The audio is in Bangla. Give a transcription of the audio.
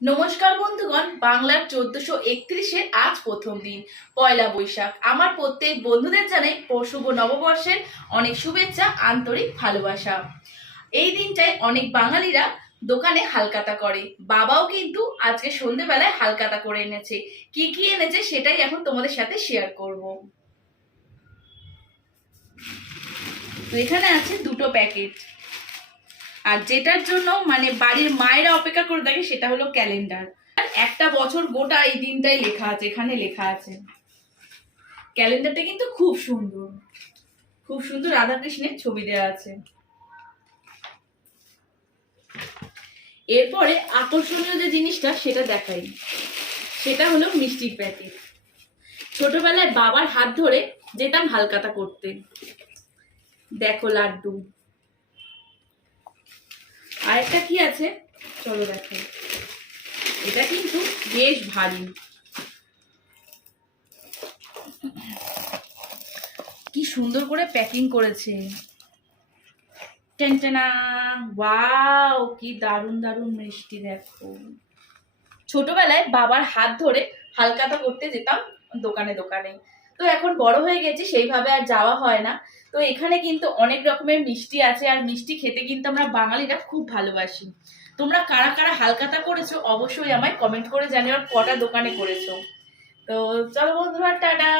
নমস্কার বন্ধুগণ, বাংলার চোদ্দশো একত্রিশের আজ প্রথম দিন। পয়লা বৈশাখ। আমার প্রত্যেক বন্ধুদের জানাই শুভ নববর্ষের অনেক শুভেচ্ছা, আন্তরিক ভালোবাসা। এই দিনটায় অনেক বাঙালিরা দোকানে হালকাতা করে। বাবাও কিন্তু আজকে সন্ধেবেলায় হালকাতা করে এনেছে। কি কি এনেছে সেটাই এখন তোমাদের সাথে শেয়ার করব। এখানে আছে দুটো প্যাকেট আর যেটার জন্য মানে বাড়ির মায়েরা অপেক্ষা করে থাকে সেটা হলো ক্যালেন্ডার। আর একটা বছর গোটা এই দিনটাই লেখা আছে, এখানে লেখা আছে। ক্যালেন্ডারটা কিন্তু খুব সুন্দর। খুব সুন্দর রাধাকৃষ্ণের ছবি দেওয়া আছে। এরপরে আকর্ষণীয় যে জিনিসটা, সেটা দেখাই। সেটা হলো মিষ্টির প্যাকেট। ছোটবেলায় বাবার হাত ধরে যেতাম হালকাতা করতে। দেখো লাড্ডু। আরেকটা কি আছে? চলো দেখো। এটা কিন্তু বেশ ভারী। কি সুন্দর করে প্যাকিং করেছে। টেনটেনা। ওয়াও, কি দারুণ দারুণ মিষ্টি, দেখো। ছোটবেলায় বাবার হাত ধরে হালকাতা করতে যেতাম দোকানে দোকানে। তো এখন বড় হয়ে গেছি, সেইভাবে আর যাওয়া হয় না। তো এখানে কিন্তু অনেক রকমের মিষ্টি আছে আর মিষ্টি খেতে কিন্তু আমরা বাঙালিরা খুব ভালোবাসি। তোমরা কারা কারা হালকাতা করেছ অবশ্যই আমায় কমেন্ট করে জানিও আর কটা দোকানে করেছ। তো চলো বন্ধুরা, টাটা!